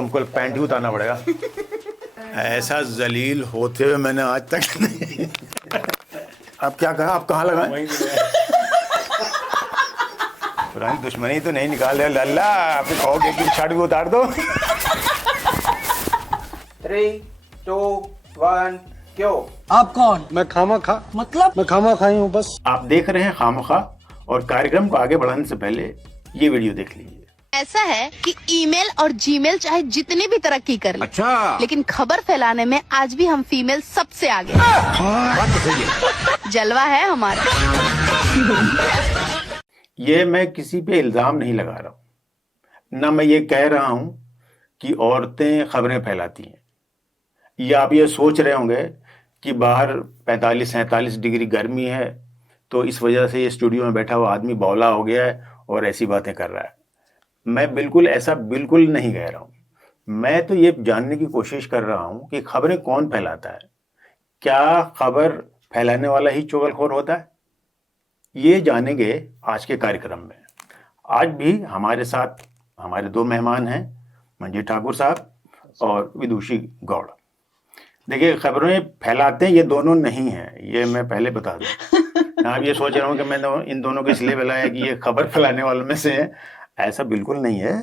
हमको पैंट ही उतारना पड़ेगा। ऐसा जलील होते हुए मैंने आज तक नहीं। अब क्या कहा, आप कहाँ लगाएं? पुरानी दुश्मनी तो नहीं निकाल रहे लल्ला, आप कहोगे कि शर्ट भी उतार दो। 3, 2, 1 क्यों? आप कौन? मैं खामा खा, मतलब? मैं खामा खाई हूँ बस। आप देख रहे हैं खामखा, और कार्यक्रम को आगे बढ़ाने से पहले ये वीडियो देख लीजिए। ऐसा है कि ईमेल और जीमेल चाहे जितनी भी तरक्की कर ले, अच्छा, लेकिन खबर फैलाने में आज भी हम फीमेल सबसे आगे हैं। जलवा है हमारा। ये मैं किसी पे इल्जाम नहीं लगा रहा हूं, ना मैं ये कह रहा हूं कि औरतें खबरें फैलाती हैं, या आप ये सोच रहे होंगे कि बाहर 45-47 डिग्री गर्मी है तो इस वजह से ये स्टूडियो में बैठा हुआ आदमी बौला हो गया है और ऐसी बातें कर रहा है। मैं बिल्कुल ऐसा बिल्कुल नहीं कह रहा हूं। मैं तो ये जानने की कोशिश कर रहा हूं कि खबरें कौन फैलाता है। क्या खबर फैलाने वाला ही चुगलखोर होता है? ये जानेंगे आज के कार्यक्रम में। आज भी हमारे साथ हमारे दो मेहमान हैं, मंजीत ठाकुर साहब और विदुषी गौड़। देखिए, खबरें फैलाते हैं ये दोनों नहीं हैं, ये मैं पहले बता दूं। आप ये सोच रहे हो कि मैंने इन दोनों को इसलिए बुलाया कि ये खबर फैलाने वालों में से हैं, ऐसा बिल्कुल नहीं है।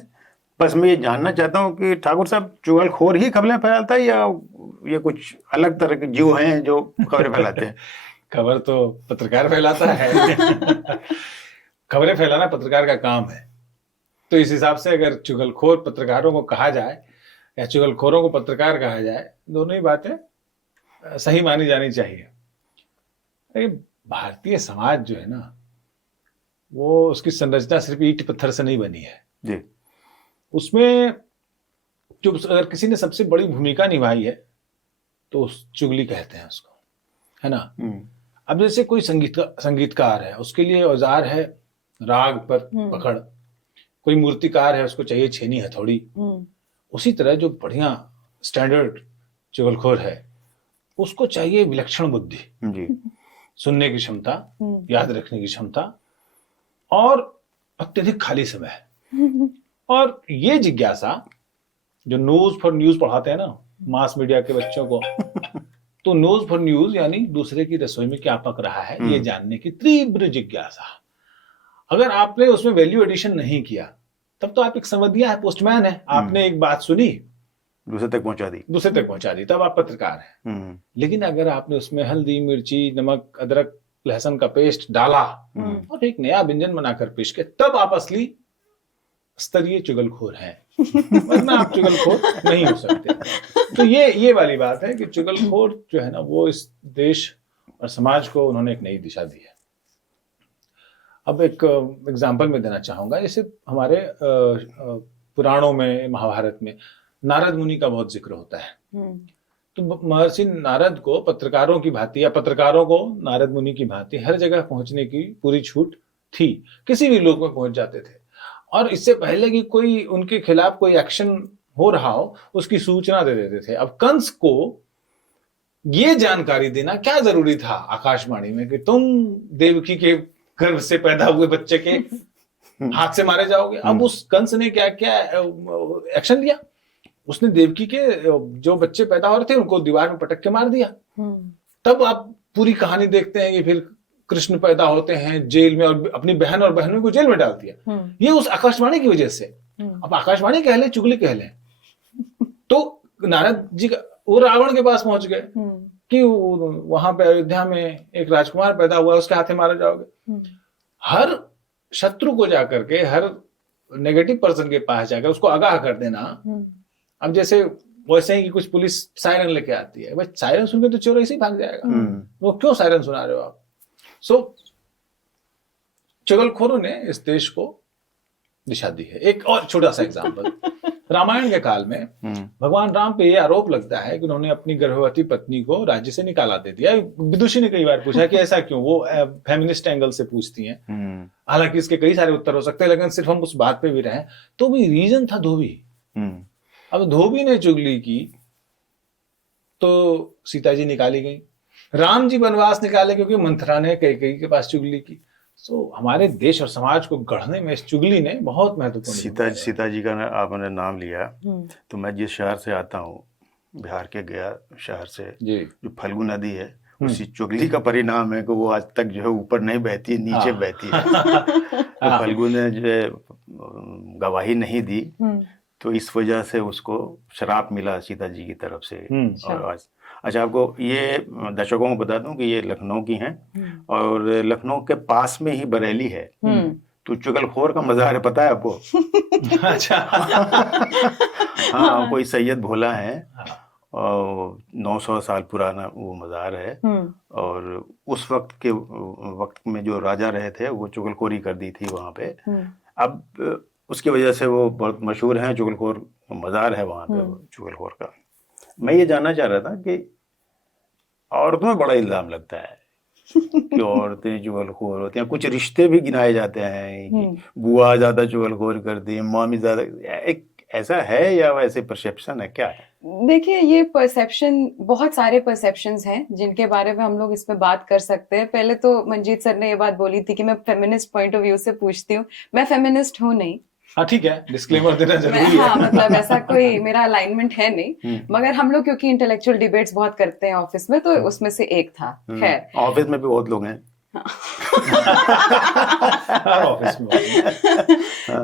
बस मैं ये जानना चाहता हूँ कि ठाकुर साहब, चुगलखोर ही खबरें फैलाता है या ये कुछ अलग तरह के जीव हैं जो खबरें फैलाते हैं? खबर तो पत्रकार फैलाता है। खबरें फैलाना पत्रकार का काम है। तो इस हिसाब से अगर चुगलखोर पत्रकारों को कहा जाए या चुगलखोरों को पत्रकार कहा जाए, दोनों ही बातें सही मानी जानी चाहिए। भारतीय समाज जो है ना, वो उसकी संरचना सिर्फ ईंट पत्थर से नहीं बनी है जी। उसमें जो अगर किसी ने सबसे बड़ी भूमिका निभाई है तो चुगली कहते हैं उसको, है ना। अब जैसे कोई संगीतकार है, उसके लिए औजार है राग पर पकड़। कोई मूर्तिकार है, उसको चाहिए छेनी हथौड़ी। उसी तरह जो बढ़िया स्टैंडर्ड चुगलखोर है, उसको चाहिए विलक्षण बुद्धि जी, सुनने की क्षमता, याद रखने की क्षमता और अत्यधिक खाली समय। और ये जिज्ञासा जो न्यूज फॉर न्यूज पढ़ाते हैं ना मास मीडिया के बच्चों को, तो न्यूज फॉर न्यूज यानी दूसरे की रसोई में क्या पक रहा है ये जानने की तीव्र जिज्ञासा। अगर आपने उसमें वैल्यू एडिशन नहीं किया, तब तो आप एक संवदिया है, पोस्टमैन है। आपने एक बात सुनी, दूसरे तक पहुंचा दी, तब आप पत्रकार हैं। लेकिन अगर आपने उसमें हल्दी, मिर्ची, नमक, अदरक, लहसुन का पेस्ट डाला और एक नया व्यंजन बनाकर पेश किया, तब आप असली स्तरीय चुगलखोर हैं। वरना आप चुगलखोर नहीं हो सकते। तो ये वाली बात है कि चुगलखोर जो है ना, वो इस देश और समाज को उन्होंने एक नई दिशा दी है। अब एक एग्जाम्पल मैं देना चाहूंगा। जैसे हमारे पुराणों में, महाभारत में नारद मुनि का बहुत जिक्र होता है। तो महर्षि नारद को पत्रकारों की भांति या पत्रकारों को नारद मुनि की भांति हर जगह पहुंचने की पूरी छूट थी, किसी भी लोक में पहुंच जाते थे। और इससे पहले कि कोई उनके खिलाफ कोई एक्शन हो रहा हो, उसकी सूचना दे देते थे। अब कंस को ये जानकारी देना क्या जरूरी था आकाशवाणी में कि तुम देवकी के गर्भ से पैदा हुए बच्चे के हाथ से मारे जाओगे। अब उस कंस ने क्या क्या एक्शन लिया? उसने देवकी के जो बच्चे पैदा हो रहे थे उनको दीवार में पटक के मार दिया। तब आप पूरी कहानी देखते हैं कि फिर कृष्ण पैदा होते हैं जेल में और अपनी बहन और बहनों को जेल में डाल दिया। ये उस आकाशवाणी की वजह से। अब आकाशवाणी कह ले, चुगली कह ले, तो नारद जी वो रावण के पास पहुंच गए कि वहां पे अयोध्या में एक राजकुमार पैदा हुआ, उसके हाथे मारे जाओगे। हर शत्रु को जाकर के, हर नेगेटिव पर्सन के पास जाकर उसको आगाह कर देना। अब जैसे वैसे ही कि कुछ पुलिस सायरन लेके आती है, भाई सायरन सुन के तो चोर ऐसे ही भाग जाएगा, वो क्यों सायरन सुना रहे हो आप? चुगलखोरों ने इस देश को दिशा दी है। एक और छोटा सा एग्जांपल, रामायण के काल में भगवान राम पे ये आरोप लगता है कि उन्होंने अपनी गर्भवती पत्नी को राज्य से निकाला दे दिया। विदुषी ने कई बार पूछा कि ऐसा क्यों, वो फेमिनिस्ट एंगल से पूछती हैं। हालांकि इसके कई सारे उत्तर हो सकते हैं, लेकिन सिर्फ हम उस बात पे भी रहे तो भी रीजन था धोबी। अब धोबी ने चुगली की तो सीता जी निकाली गई, राम जी वनवास निकाले क्योंकि मंथरा ने कैकेयी के पास चुगली की। हमारे देश और समाज को गढ़ने में इस चुगली ने बहुत महत्वपूर्ण भूमिका सीता जी का आपने नाम लिया, तो मैं जिस शहर से आता हूँ, बिहार के गया शहर से, जी जो फल्गु नदी है, उसी चुगली का परिणाम है कि वो आज तक जो है ऊपर नहीं बहती है, नीचे बहती है। तो फल्गु ने जो है गवाही नहीं दी, तो इस वजह से उसको श्राप मिला सीता जी की तरफ से। और आज अच्छा, आपको ये दर्शकों को बता दूं कि ये लखनऊ की हैं, और लखनऊ के पास में ही बरेली है। तो चुगलखोर का मज़ार है, पता है आपको? अच्छा। हाँ, कोई सैयद भोला है, और 900 साल पुराना वो मज़ार है। और उस वक्त में जो राजा रहे थे, वो चुगलखोरी कर दी थी वहाँ पे। अब उसकी वजह से वो बहुत मशहूर हैं, चुगलखोर मज़ार है वहाँ पे चुगलखोर का। मैं ये जानना चाह रहा था कि औरतों में बड़ा इल्ज़ाम लगता है कि औरतें चुगलखोर होती हैं। कुछ रिश्ते भी गिनाए जाते हैं कि बुआ ज़्यादा चुगलखोर करती है, मामी ज़्यादा। एक ऐसा है या वैसे परसेप्शन है, क्या है? देखिए, ये परसेप्शन, बहुत सारे परसेप्शंस हैं जिनके बारे में हम लोग इस पे बात कर सकते हैं। पहले तो मंजीत सर ने ये बात बोली थी कि मैं फेमिनिस्ट पॉइंट ऑफ व्यू से पूछती हूँ। मैं फेमिनिस्ट हूँ नहीं। हाँ, ठीक है, डिस्क्लेमर देना जरूरी है। हाँ, मतलब ऐसा कोई मेरा अलाइनमेंट है नहीं, मगर हम लोग क्योंकि इंटेलेक्चुअल डिबेट्स बहुत करते हैं ऑफिस में, तो उसमें से एक था। खैर, ऑफिस में भी बहुत लोग हैं। ऑफिस में।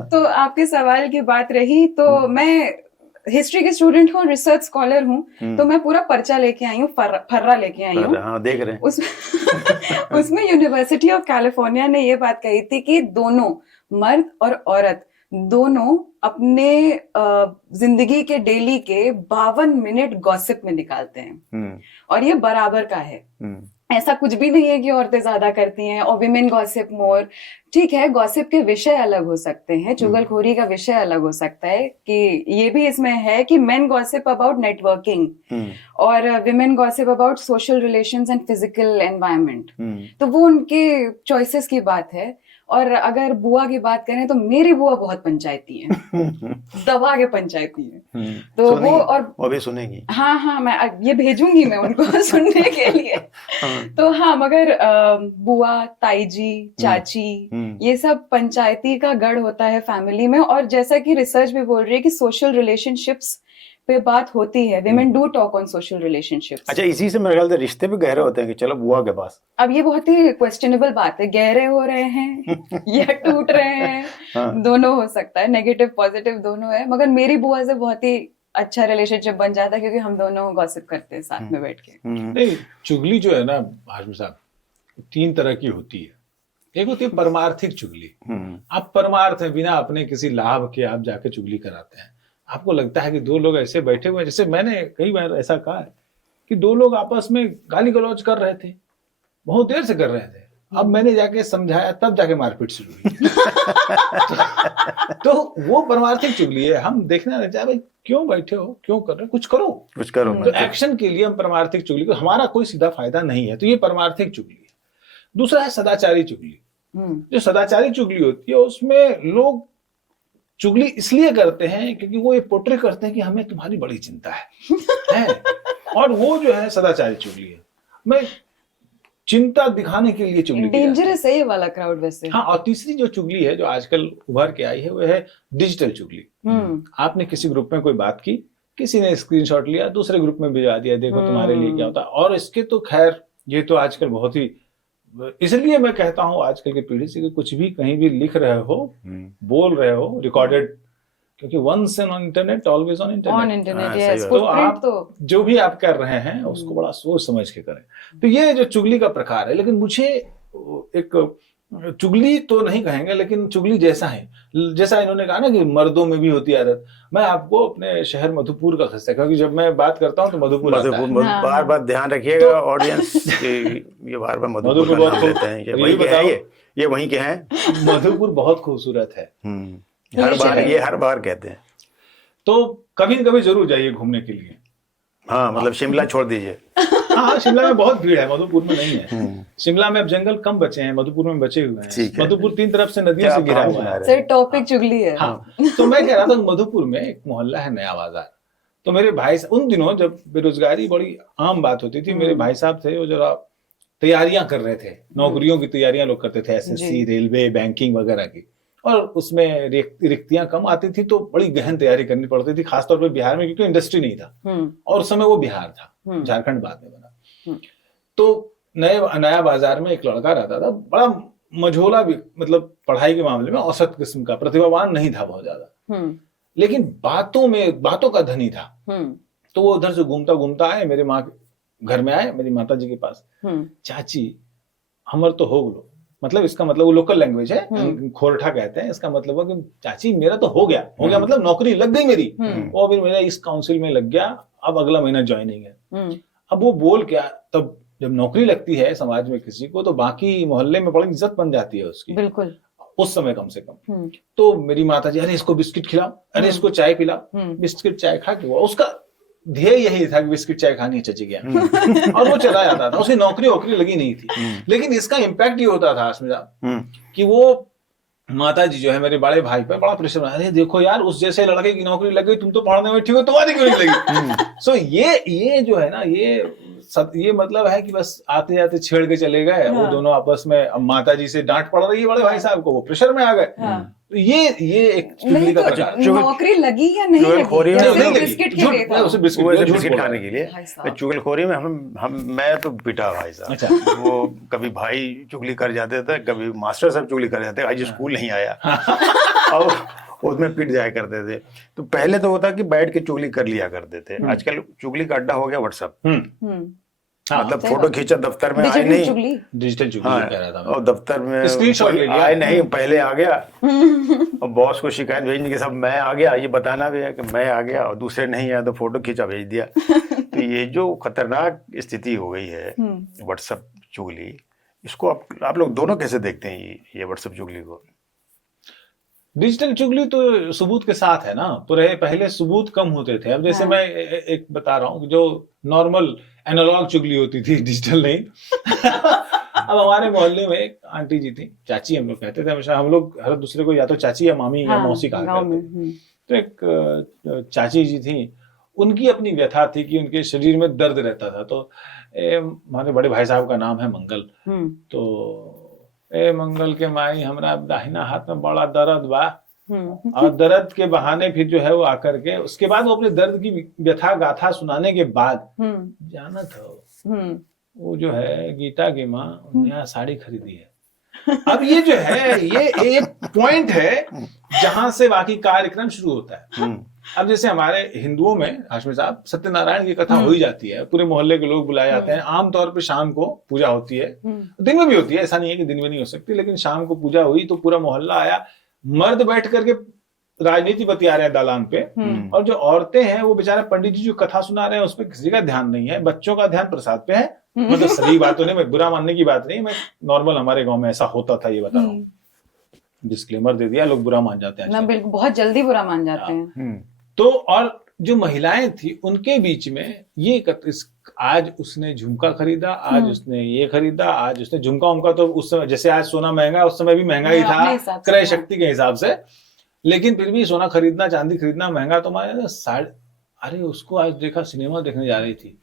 तो आपके सवाल की बात रही, तो मैं हिस्ट्री के स्टूडेंट हूँ, रिसर्च स्कॉलर हूँ, तो मैं पूरा पर्चा लेके आई हूँ, फर्रा लेके आई हूँ। हाँ, देख रहे हैं। उसमें यूनिवर्सिटी ऑफ कैलिफोर्निया ने ये बात कही थी कि दोनों, मर्द और औरत दोनों, अपने जिंदगी के डेली के 52 मिनट गॉसिप में निकालते हैं, और ये बराबर का है। ऐसा कुछ भी नहीं है कि औरतें ज्यादा करती हैं और विमेन गॉसिप मोर। ठीक है, गॉसिप के विषय अलग हो सकते हैं, चुगलखोरी का विषय अलग हो सकता है, कि ये भी इसमें है कि मेन गॉसिप अबाउट नेटवर्किंग और women gossip about social relations and physical environment. तो वो उनके चॉइसेस की बात है। और अगर बुआ की बात करें तो मेरी बुआ बहुत पंचायती है, दबा के पंचायती है। तो वो भी सुनेंगी। हाँ, मैं ये भेजूंगी मैं उनको सुनने के लिए। तो हाँ, मगर बुआ, ताई जी, चाची, ये सब पंचायती का गढ़ होता है फैमिली में। और जैसा कि रिसर्च भी बोल रही है कि सोशल रिलेशनशिप्स पे बात होती है, women do talk on social relationships। अच्छा, इसी से मेरे ख्याल से रिश्ते भी गहरे होते हैं कि चलो बुआ के पास। अब ये बहुत ही क्वेश्चनेबल बात है, गहरे हो रहे हैं या टूट रहे हैं। हाँ। दोनों हो सकता है, नेगेटिव पॉजिटिव दोनों है। मगर मेरी बुआ से बहुत ही अच्छा रिलेशनशिप बन जाता है, क्योंकि हम दोनों गॉसिप करते हैं साथ में बैठ के। नहीं, चुगली जो है ना हाशमी साहब, 3 तरह की होती है। एक होती है परमार्थिक चुगली। आप परमार्थ है, बिना अपने किसी लाभ के आप जाके चुगली कराते हैं। आपको लगता है कि 2 लोग ऐसे बैठे हुए हैं, जैसे मैंने कई बार ऐसा कहा है कि 2 लोग आपस में गाली गलौज कर रहे थे, बहुत देर से कर रहे थे। अब मैंने जाके समझाया, तब जाके मारपीट शुरू हुई। तो वो परमार्थिक चुगली है। हम देखना रहता है, भाई क्यों बैठे हो, क्यों कर रहे हो, कुछ करो। तो एक्शन के लिए हम परमार्थिक चुगली को, हमारा कोई सीधा फायदा नहीं है, तो ये परमार्थिक चुगली है। दूसरा है सदाचारी चुगली। जो सदाचारी चुगली होती है, उसमें लोग चुगली इसलिए करते हैं क्योंकि वो ये पोर्ट्रे करते हैं कि हमें तुम्हारी बड़ी चिंता है। और वो जो है सदाचारी चुगली है, मैं चिंता दिखाने के लिए चुगली। डेंजरस है ये वाला क्राउड वैसे। हाँ, और तीसरी जो चुगली है जो आजकल उभर के आई है, वो है डिजिटल चुगली। आपने किसी ग्रुप में कोई बात की, किसी ने स्क्रीनशॉट लिया, दूसरे ग्रुप में भिजवा दिया, देखो तुम्हारे लिए क्या होता है। और इसके तो खैर ये तो आजकल बहुत ही, इसलिए मैं कहता हूं आजकल की पीढ़ी से कि कुछ भी कहीं भी लिख रहे हो, बोल रहे हो, रिकॉर्डेड, क्योंकि once on internet always on internet. Yes, तो आप जो भी आप कर रहे हैं उसको बड़ा सोच समझ के करें। तो ये जो चुगली का प्रकार है, लेकिन मुझे एक चुगली तो नहीं कहेंगे, लेकिन चुगली जैसा है, जैसा इन्होंने कहा ना कि मर्दों में भी होती है आदत। मैं आपको अपने शहर मधुपुर का किस्सा, क्योंकि जब मैं बात करता हूँ तो मधुपुर बार बार ध्यान रखिएगा ऑडियंस, ये बार बार मधुपुर बहुत लेते हैं। ये वहीं के हैं। मधुपुर बहुत खूबसूरत है, हर बार कहते हैं। तो कभी न कभी जरूर जाइए घूमने के लिए। हाँ, मतलब शिमला छोड़ दीजिए। हाँ, शिमला में बहुत भीड़ है, मधुपुर में नहीं है। शिमला में अब जंगल कम बचे हैं, मधुपुर में बचे हुए हैं। मधुपुर 3 तरफ से नदियों से घिरा हुआ है। सर, टॉपिक चुगली है। हाँ, तो मैं कह रहा था मधुपुर में एक मोहल्ला है नया बाजार। तो मेरे भाई, उन दिनों जब बेरोजगारी बड़ी आम बात होती थी, मेरे भाई साहब थे, वो जरा तैयारियां कर रहे थे, नौकरियों की तैयारियां लोग करते थे, एसएससी, जी। रेलवे, बैंकिंग वगैरह की, और उसमें रिक्तियां कम आती थी तो बड़ी गहन तैयारी करनी पड़ती थी, खासतौर पर बिहार में, क्योंकि इंडस्ट्री नहीं था और उस समय वो बिहार था, झारखंड बाद में बना। तो नया बाजार में एक लड़का रहता था, बड़ा मझोला भी, मतलब पढ़ाई के मामले में औसत किस्म का, प्रतिभावान नहीं था बहुत ज्यादा, लेकिन बातों का धनी था। तो वो उधर से घूमता घूमता आए, मेरे माँ घर में आए, मेरी माता जी के पास, चाची हमर तो हो गलो, मतलब इसका मतलब वो लोकल लैंग्वेज है, खोरठा कहते हैं, इसका मतलब है कि चाची मेरा तो हो गया मतलब नौकरी लग गई मेरी, वो अभी मेरा इस काउंसिल में लग गया, अब अगला महीना ज्वाइनिंग है। अब वो बोल क्या, तब जब नौकरी लगती है समाज में किसी को, तो बाकी मोहल्ले में बड़ी इज्जत बन जाती है उसकी, बिल्कुल, उस समय कम से कम। तो मेरी माता जी, अरे इसको बिस्किट खिलाओ, अरे इसको चाय पिलाओ, बिस्किट चाय खा के, उसका ध्येय यही था कि बिस्किट चाय खानी है चची के यहाँ, और वो चला जाता था, उसकी नौकरी लगी नहीं थी। लेकिन इसका इम्पैक्ट ये होता था अस्मिता कि वो माता जी जो है मेरे बड़े भाई पर बड़ा प्रेशर, अरे देखो यार उस जैसे लड़के की नौकरी लग गई, तुम तो पढ़ने में ठीक हो, तुम्हारी क्यों नहीं लगी? सो ये जो है ना, ये मतलब है कि बस आते जाते छेड़ के चले गए, वो दोनों आपस में, अब माता जी से डांट पड़ रही है बड़े भाई साहब को, वो प्रेशर में आ गए। तो ये एक चुगली का प्रकार, नौकरी लगी या नहीं लगी, जैसे बिस्किट के लिए था, उसे बिस्किट खाने के लिए। चुगलखोरी में मैं तो पिटा भाई साहब। अच्छा। वो कभी भाई चुगली कर जाते थे, कभी मास्टर साहब चुगली कर जाते, आज स्कूल नहीं आया, और उसमें पिट जाया करते थे। तो पहले तो होता कि बैठ के चुगली कर लिया करते थे, आजकल चुगली का अड्डा हो गया व्हाट्सएप। मतलब फोटो खींचा, दफ्तर में आए नहीं, डिजिटल चुगली कह रहा था मैं। और दफ्तर में स्क्रीनशॉट ले लिया, आए नहीं, पहले आ गया, और बॉस को शिकायत भेजने के, सब मैं आ गया, ये बताना भी है कि मैं आ गया, और दूसरे नहीं आया तो फोटो खींचा भेज दिया। तो ये जो खतरनाक स्थिति हो गई है व्हाट्सएप चुगली, इसको आप लोग दोनों कैसे देखते हैं ये व्हाट्सएप चुगली को? डिजिटल चुगली तो सबूत के साथ है ना, पहले सबूत कम होते थे। अब जैसे मैं एक बता रहा हूँ, जो नॉर्मल एनालॉग चुगली होती थी, डिजिटल नहीं। अब हमारे मोहल्ले में एक आंटी जी थी, चाची हम लोग कहते थे हमेशा, हम लोग हर दूसरे को या तो चाची या मामी या मौसी कहा करते थे। तो एक चाची जी थी, उनकी अपनी व्यथा थी कि उनके शरीर में दर्द रहता था। तो हमारे बड़े भाई साहब का नाम है मंगल, तो मंगल के माई हमरा दाहिना हाथ में बड़ा दर्द बा, और दर्द के बहाने फिर जो है वो आकर के, उसके बाद वो अपने दर्द की व्यथा गाथा सुनाने के बाद, जाना था वो जो है गीता की माँ नया साड़ी खरीदी है। अब ये जो है, ये एक पॉइंट है जहां से बाकी कार्यक्रम शुरू होता है। अब जैसे हमारे हिंदुओं में हाशमी साहब, सत्यनारायण की कथा हो ही जाती है, पूरे मोहल्ले के लोग बुलाए जाते हैं, आमतौर पे शाम को पूजा होती है, दिन में भी होती है, ऐसा नहीं है कि दिन में नहीं हो सकती, लेकिन शाम को पूजा हुई तो पूरा मोहल्ला आया, मर्द बैठ करके राजनीति बतिया रहे हैं दालान पे, और जो औरतें हैं वो बेचारे पंडित जी जो कथा सुना रहे हैं उस पर किसी का ध्यान नहीं है, बच्चों का ध्यान प्रसाद पे है। मतलब सही बातों नहीं, मैं बुरा मानने की बात नहीं, मैं नॉर्मल हमारे गांव में ऐसा होता था, ये बता रहा हूँ, डिस्क्लेमर दे दिया, लोग बुरा मान जाते हैं ना, बिल्कुल बहुत जल्दी बुरा मान जाते हैं। तो और जो महिलाएं थी उनके बीच में ये आज उसने झुमका खरीदा, आज उसने ये खरीदा, आज उसने झुमका उमका, तो उस समय जैसे आज सोना महंगा, उस समय भी महंगा ही था क्रय शक्ति के हिसाब से, लेकिन फिर भी सोना खरीदना, चांदी खरीदना महंगा। तो मैं अरे उसको आज देखा सिनेमा देखने जा रही थी।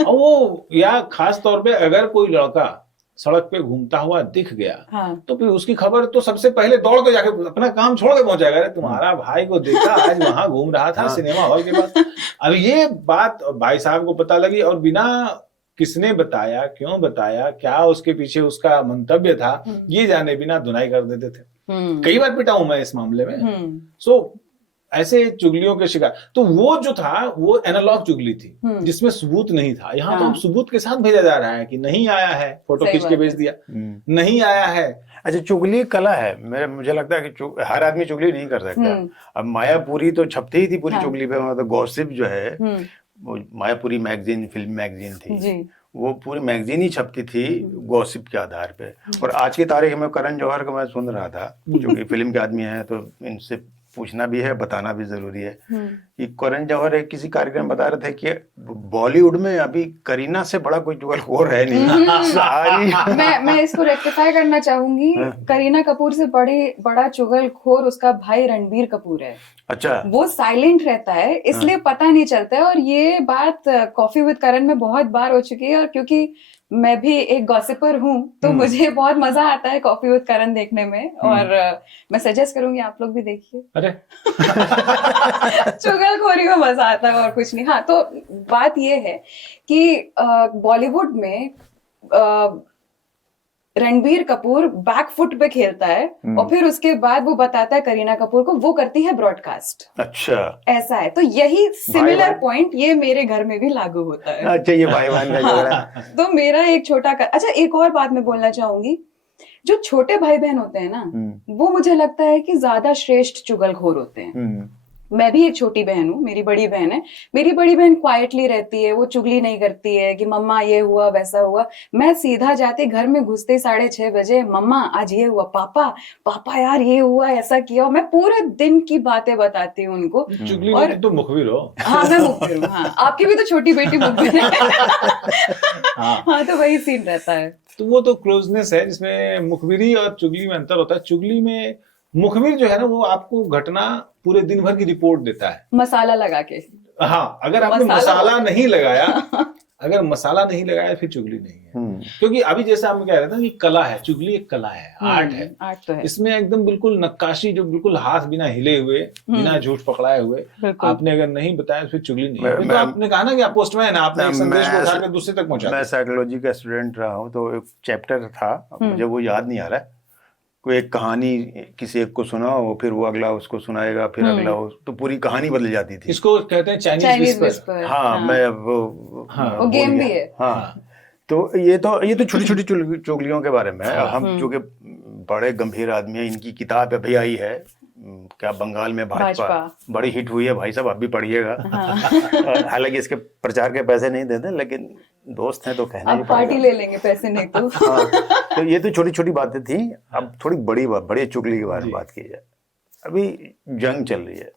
और वो, या खास तौर पे अगर कोई लड़का सड़क पे घूमता हुआ दिख गया, तो फिर उसकी खबर तो सबसे पहले दौड़ के जाके अपना काम छोड़ के पहुंच जाएगा, अरे तुम्हारा भाई को देखा आज वहां घूम रहा था सिनेमा हॉल के पास। अब ये बात भाई साहब को पता लगी, और बिना किसने बताया, क्यों बताया, क्या उसके पीछे उसका मंतव्य था, ये जाने बिना धुनाई कर देते थे। कई बार पिटा हूं मैं इस मामले में। सो ऐसे चुगलियों के शिकार, तो वो जो था वो एनालॉग चुगली थी, जिसमें सबूत नहीं था। यहाँ तो सबूत के साथ भेजा जा रहा है कि नहीं आया है, फोटो खींच के भेज दिया, नहीं आया है। अच्छा, चुगली कला है, मुझे लगता है कि हर आदमी चुगली नहीं कर सकता। अब मायापुरी तो छपती ही थी पूरी चुगली पे, मतलब गॉसिप जो है, वो मायापुरी मैगजीन, फिल्म मैगजीन थी, वो पूरी मैगजीन ही छपती थी गॉसिप के आधार पे। और आज की तारीख में करण जौहर का मैं सुन रहा था, जो कि फिल्म के आदमी हैं, तो इनसे पूछना भी है, बताना भी जरूरी है कि करण जौहर एक किसी कार्यक्रम में बता रहे थे कि बॉलीवुड में अभी करीना से बड़ा कोई चुगलखोर है नहीं। सारी मैं इसको रेक्टिफाई करना चाहूंगी। करीना कपूर से बड़ा चुगलखोर उसका भाई रणबीर कपूर है। अच्छा, वो साइलेंट रहता है इसलिए पता नहीं चलता है। और ये बात कॉफी विद करण में बहुत बार हो चुकी है, और क्योंकि मैं भी एक गॉसिपर हूँ तो मुझे बहुत मजा आता है कॉफी विद करण देखने में, और मैं सजेस्ट करूंगी आप लोग भी देखिए। अरे चुगलखोरी में मजा आता है और कुछ नहीं। हाँ, तो बात ये है कि बॉलीवुड में रणबीर कपूर बैक फुट पे खेलता है और फिर उसके बाद वो बताता है करीना कपूर को, वो करती है ब्रॉडकास्ट। अच्छा, ऐसा है। तो यही सिमिलर पॉइंट ये मेरे घर में भी लागू होता है। अच्छा, ये भाई बहन का झगड़ा है। तो मेरा एक अच्छा, एक और बात मैं बोलना चाहूंगी। जो छोटे भाई बहन होते हैं ना, वो मुझे लगता है कि ज्यादा श्रेष्ठ चुगलखोर होते हैं। मैं भी एक छोटी बहन हूँ, मेरी बड़ी बहन है। मेरी बड़ी बहन क्वाइटली रहती है, वो चुगली नहीं करती है कि मम्मा ये हुआ वैसा हुआ। मैं सीधा जाते घर में घुसते 6:30 बजे, मम्मा आज ये हुआ, पापा यार ये हुआ, ऐसा किया। और मैं पूरे दिन की बातें बताती हूँ उनको। चुगली और नहीं तो मुखबिर हो। हाँ, मैं मुखबिर हूँ। हाँ, आपकी भी तो छोटी बेटी मुखबिर है। हाँ, तो वही सीन रहता है। तो वो तो क्लोजनेस है जिसमें मुखबिरी और चुगली में अंतर होता है। चुगली में मुखबिर जो है ना, वो आपको घटना पूरे दिन भर की रिपोर्ट देता है मसाला लगा के। हाँ, अगर आपने मसाला नहीं लगाया, अगर मसाला नहीं लगाया फिर चुगली नहीं है। क्योंकि अभी जैसे हम कह रहे थे कि कला है, चुगली एक कला है, आर्ट है। आर्ट तो है। इसमें एकदम बिल्कुल नक्काशी, जो बिल्कुल हाथ बिना हिले हुए, बिना झूठ पकड़ाए हुए आपने अगर नहीं बताया फिर चुगली नहीं है। तो आपने कहा ना कि आप पोस्टमैन हैं, आपने एक संदेश को उठा के दूसरे तक पहुंचा। मैं साइकोलॉजी का स्टूडेंट रहा हूँ, तो एक चैप्टर था, मुझे वो याद नहीं आ रहा है, कोई एक कहानी किसी एक को सुनाओ, फिर वो अगला उसको सुनाएगा, फिर अगला तो पूरी कहानी बदल जाती थी। इसको कहते हैं चाइनीज विस्पर। हाँ, मैं वो गेम भी है। हाँ, तो ये तो छोटी छोटी चुगलियों के बारे में है। हम चूंकि बड़े गंभीर आदमी हैं, इनकी किताब अभी आई है, क्या बंगाल में भाजपा बड़ी हिट हुई है भाई साहब, आप भी पढ़िएगा। हालांकि इसके प्रचार के पैसे नहीं देते, लेकिन दोस्त हैं तो कहना ही पार्टी ले लेंगे, पैसे नहीं तो। हाँ, तो ये तो छोटी छोटी बातें थी। अब थोड़ी बड़ी चुगली के बारे में बात की जाए। अभी जंग चल रही है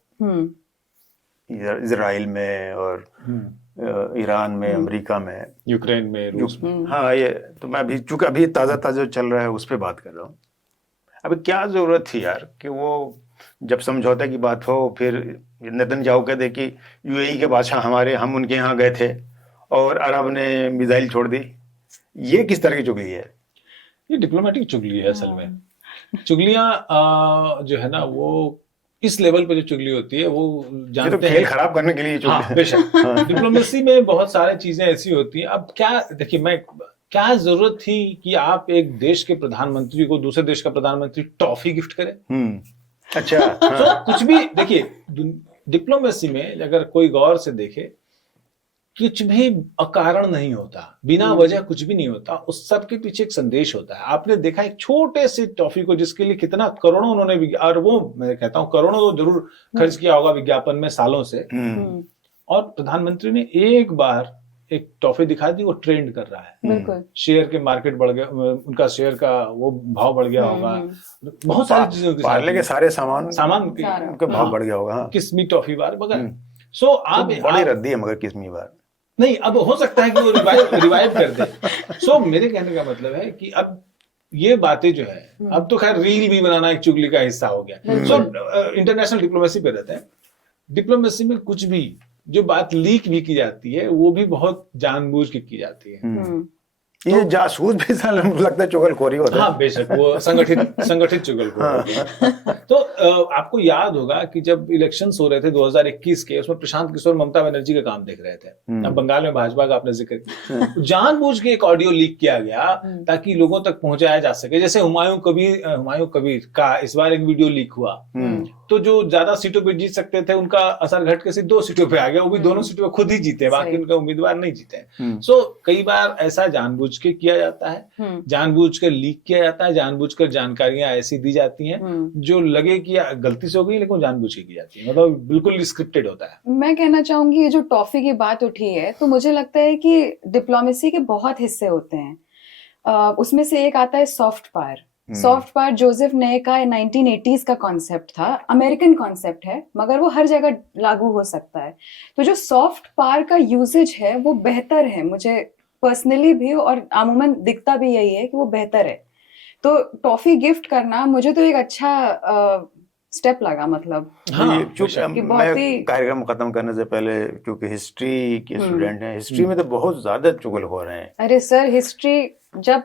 इजराइल में और ईरान में, अमेरिका में, यूक्रेन में, रूस में। हाँ, ये तो मैं अभी चूंकि अभी ताजा चल रहा है उस पर बात कर रहा हूँ। अभी क्या जरूरत थी यार कि वो जब समझौते की बात हो, फिर नेतन्याहू कहते कि यूएई के बादशाह हमारे, हम उनके यहाँ गए थे और अरब ने मिसाइल छोड़ दी। ये किस तरह की चुगली है? ये डिप्लोमेटिक चुगली है असल में। चुगलियां जो है ना, वो इस लेवल पे जो चुगली होती है वो जानते तो खेल खराब करने के लिए चुगली। हाँ, बेशक। डिप्लोमेसी में बहुत सारी चीजें ऐसी होती हैं। अब क्या देखिए, क्या जरूरत थी कि आप एक देश के प्रधानमंत्री को दूसरे देश का प्रधानमंत्री टॉफी गिफ्ट करें? अच्छा। तो कुछ भी देखिए, डिप्लोमेसी में अगर कोई गौर से देखे, कुछ भी अकारण नहीं होता, बिना वजह कुछ भी नहीं होता। उस सब के पीछे एक संदेश होता है। आपने देखा एक छोटे से टॉफी को, जिसके लिए कितना करोड़ों उन्होंने, और वो मैं कहता हूं करोड़ों तो जरूर खर्च किया होगा विज्ञापन में सालों से, और प्रधानमंत्री ने एक बार एक टॉफी दिखा दी, वो ट्रेंड कर रहा है। शेयर के मार्केट बढ़ गया, उनका शेयर का वो भाव बढ़ गया होगा। बहुत सारी चीजों के पार्ले के सारे सामान के भाव बढ़ गया होगा। किस्मी टॉफी बार वगैरह। सो आप बड़ी रद्दी है मगर किस्मी बार नहीं, अब हो सकता है कि वो रिवाइव कर दे। सो मेरे कहने का मतलब है कि अब ये बातें जो है, अब तो खैर रील भी बनाना एक चुगली का हिस्सा हो गया। सो इंटरनेशनल डिप्लोमेसी पे रहते हैं। डिप्लोमेसी में कुछ भी जो बात लीक भी की जाती है, वो भी बहुत जानबूझ के की जाती है। ये जासूस भी लगता है चुगलखोरी होता है। हाँ, बेशक, वो संगठित चुगलखोरी है। तो आपको याद होगा कि जब इलेक्शंस हो रहे थे 2021 के, उसमें प्रशांत किशोर ममता बनर्जी का काम देख रहे थे। अब बंगाल में भाजपा का आपने जिक्र किया, जानबूझ के एक ऑडियो लीक किया गया ताकि लोगों तक पहुंचाया जा सके। जैसे हुमायूं कबीर का इस बार एक वीडियो लीक हुआ, तो जो ज्यादा सीटों पे जीत सकते थे उनका असर घट के सिर्फ 2 सीटों पे आ गया, वो भी दोनों सीटों पे खुद ही जीते, बाकी उनका उम्मीदवार नहीं जीते। सो कई बार ऐसा जानबूझ के किया जाता है, जानबूझ कर लीक किया जाता है, जानबूझ कर जानकारियां ऐसी दी जाती हैं जो लगे कि गलती से हो गई, लेकिन जानबूझ के की जाती है, मतलब बिल्कुल स्क्रिप्टेड होता है। मैं कहना चाहूंगी, ये जो टॉफी की बात उठी है, तो मुझे लगता है कि डिप्लोमेसी के बहुत हिस्से होते हैं। उसमें से एक आता है soft power. Soft power Joseph नए का 1980s का कॉन्सेप्ट था, अमेरिकन कॉन्सेप्ट है मगर वो हर जगह लागू हो सकता है। तो जो सॉफ्ट पावर का यूसेज है वो बेहतर है, मुझे पर्सनली भी और अमूमन दिखता भी यही है कि वो बेहतर है। तो टॉफी गिफ्ट करना मुझे तो एक अच्छा स्टेप लगा, मतलब हाँ, चूंकि कि बहुत मैं ही- कार्यक्रम खत्म करने से पहले, क्योंकि हिस्ट्री के स्टूडेंट हैं, हिस्ट्री में तो बहुत ज्यादा चुगलखोर हैं। अरे सर, हिस्ट्री जब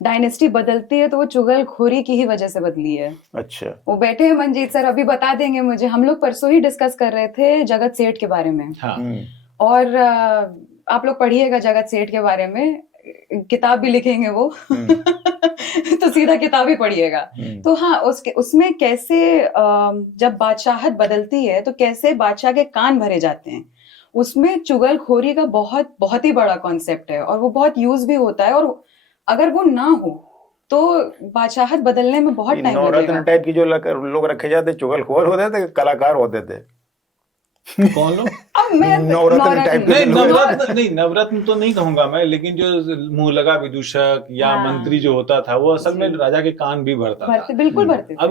डायनेस्टी बदलती है तो वो चुगलखोरी की ही वजह से बदली है। अच्छा। वो बैठे हैं मंजीत सर, अभी बता देंगे मुझे। हम लोग परसों ही डिस्कस कर रहे थे जगत सेठ के बारे में, हाँ, और आप लोग पढ़िएगा जगत सेठ के बारे में, किताब भी लिखेंगे वो तो सीधा किताब ही पढ़िएगा। तो हाँ, उसमें कैसे जब बादशाहत बदलती है तो कैसे बादशाह के कान भरे जाते हैं, उसमें चुगलखोरी का बहुत बहुत ही बड़ा कॉन्सेप्ट है और वो बहुत यूज भी होता है। और अगर वो ना हो तो बादशाहत बदलने में बहुत टाइम नवरत्न लगेगा। टाइप की जो लोग रखे जाते, चुगलखोर होते थे, कलाकार होते थे। कौन लोग? अब मैं नवरत्न टाइप के नहीं, लोग- नवरत्न तो नहीं कहूंगा मैं, लेकिन जो मुंह लगा विदूषक या हाँ। मंत्री जो होता था वो असल में जी। राजा के कान भी भरता था। भरते, बिल्कुल भरते थे। अब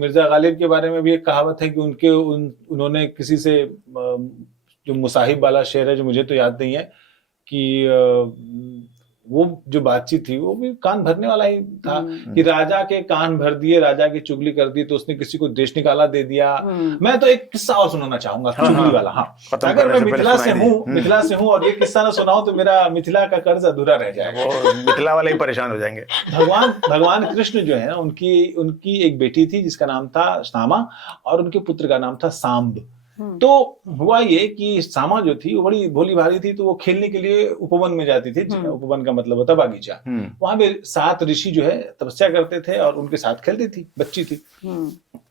मिर्जा गालिब के बारे में भी एक कहावत है कि उन्होंने किसी से जो मुसाहिब वाला शेर है जो मुझे तो याद नहीं है, कि वो जो बातचीत थी वो भी कान भरने वाला ही था, कि राजा के कान भर दिए, राजा की चुगली कर दी तो उसने किसी को देश निकाला दे दिया। मैं तो एक किस्सा और सुनाना चाहूंगा चुगली वाला। हाँ, खत्म अगर करने मैं से पहले मिथिला से सुनाई हूँ, मिथिला से हूँ और ये किस्सा ना सुनाऊं तो मेरा मिथिला का कर्ज अधूरा रह जाएगा। वो मिथिला वाले ही परेशान हो जाएंगे। भगवान कृष्ण जो है ना, उनकी एक बेटी थी जिसका नाम था सामा, और उनके पुत्र का नाम था सांब। तो हुआ ये कि सामा जो थी वो बड़ी भोली भाली थी, तो वो खेलने के लिए उपवन में जाती थी। उपवन का मतलब होता बागीचा। वहां पे 7 ऋषि जो है तपस्या करते थे और उनके साथ खेलती थी, बच्ची थी।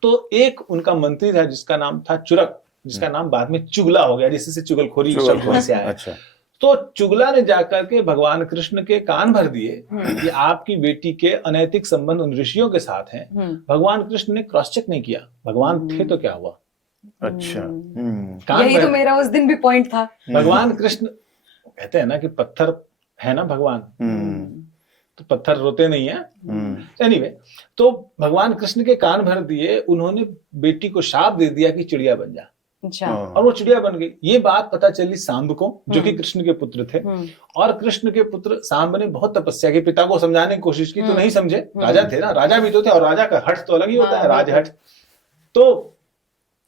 तो एक उनका मंत्री था जिसका नाम था चुरक, जिसका नाम बाद में चुगला हो गया, जिससे चुगलखोरी शब्द वहीं से आया। अच्छा। तो चुगला ने जाकर के भगवान कृष्ण के कान भर दिए कि आपकी बेटी के अनैतिक संबंध उन ऋषियों के साथ हैं। भगवान कृष्ण ने क्रॉस चेक नहीं किया, भगवान थे तो क्या हुआ। अच्छा। कान यही भर- तो मेरा उस दिन भी पॉइंट था। भगवान कृष्ण कहते हैं ना कि पत्थर है ना भगवान, तो पत्थर रोते नहीं है। एनीवे, तो भगवान कृष्ण के कान भर दिए, उन्होंने बेटी को शाप दे दिया कि चिड़िया बन जा, अच्छा। और वो चिड़िया बन गई। ये बात पता चली सांब को, जो कि कृष्ण के पुत्र थे। और कृष्ण के पुत्र सांब ने बहुत तपस्या की, पिता को समझाने की कोशिश की तो नहीं समझे। राजा थे ना, राजा भी तो थे, और राजा का हट तो अलग ही होता है, राजहट। तो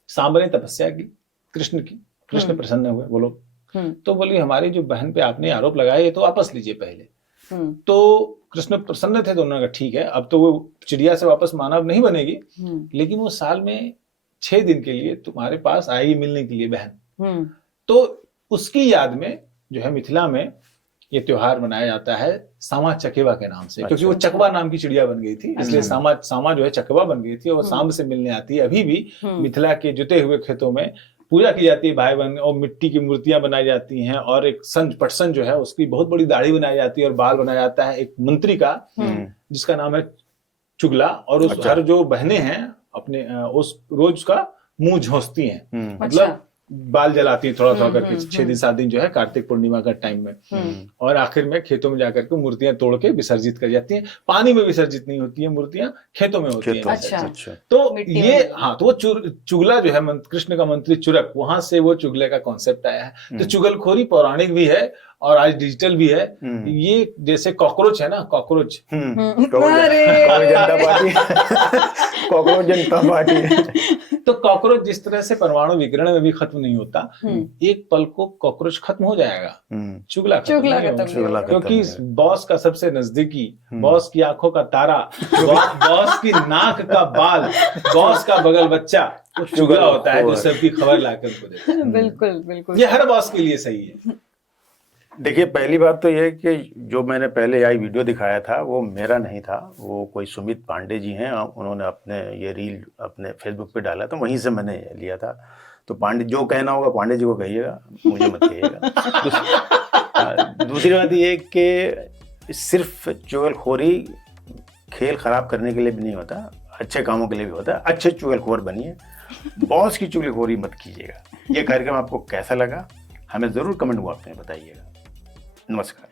सांब ने तपस्या की कृष्ण की, कृष्ण प्रसन्न हुए। वो लोग तो बोली हमारी जो बहन पे आपने आरोप लगाया ये तो वापस लीजिए पहले। तो कृष्ण प्रसन्न थे, तो उन्होंने कहा ठीक है, अब तो वो चिड़िया से वापस मानव नहीं बनेगी, लेकिन वो साल में 6 दिन के लिए तुम्हारे पास आएगी मिलने के लिए बहन। तो उसकी याद में जो है मिथिला में ये त्योहार मनाया जाता है सामा चकेवा के नाम से। क्योंकि वो चकवा नाम की चिड़िया बन गई थी, इसलिए सामा जो है चकवा बन गई थी, और सांब से मिलने आती है। अभी भी मिथिला के जुते हुए खेतों में पूजा की जाती है भाई बहन, और मिट्टी की मूर्तियां बनाई जाती हैं, और एक संज पटसन जो है उसकी बहुत बड़ी दाढ़ी बनाई जाती है और बाल बनाया जाता है एक मंत्री का, जिसका नाम है चुगला। और उस हर जो बहनें हैं अपने उस रोज का मुंह झोंसती हैं, मतलब बाल जलाती है थोड़ा थोड़ा करके 6 दिन 7 दिन जो है कार्तिक पूर्णिमा का टाइम में। और आखिर में खेतों में जाकर के मूर्तियां तोड़ के विसर्जित कर जाती हैं। पानी में विसर्जित नहीं होती है मूर्तियां, खेतों में होती हैं। अच्छा। तो ये हाँ, तो वो चुगला जो है कृष्ण का मंत्री चुरक, वहां से वो चुगले का कॉन्सेप्ट आया है। तो चुगलखोरी पौराणिक भी है और आज डिजिटल भी है। ये जैसे कॉकरोच है ना, कॉकरोच जनता पार्टी, कॉकरोच जनता पार्टी। तो कॉकरोच जिस तरह से परमाणु विकिरण में भी खत्म नहीं होता, एक पल को कॉकरोच खत्म हो जाएगा, चुगला खत्म, क्योंकि बॉस का सबसे नजदीकी, बॉस की आंखों का तारा, बॉस की नाक का बाल, बॉस का बगल बच्चा, वो चुगला होता है जो सबकी खबर लाकर उनको देता है। बिल्कुल बिल्कुल, ये हर बॉस के लिए सही है। देखिए, पहली बात तो यह है कि जो मैंने पहले आई वीडियो दिखाया था वो मेरा नहीं था, वो कोई सुमित पांडे जी हैं, उन्होंने अपने ये रील अपने फेसबुक पे डाला था, वहीं से मैंने लिया था। तो पांडे जो कहना होगा पांडे जी को कहिएगा, मुझे मत कहिएगा। दूसरी बात ये कि सिर्फ चुगलखोरी खेल खराब करने के लिए भी नहीं होता, अच्छे कामों के लिए भी होता है। अच्छे चुगलखोर बनिए, बॉस की चुगलखोरी मत कीजिएगा। ये कार्यक्रम आपको कैसा लगा हमें ज़रूर कमेंट बॉक्स में बताइएगा। नमस्कार।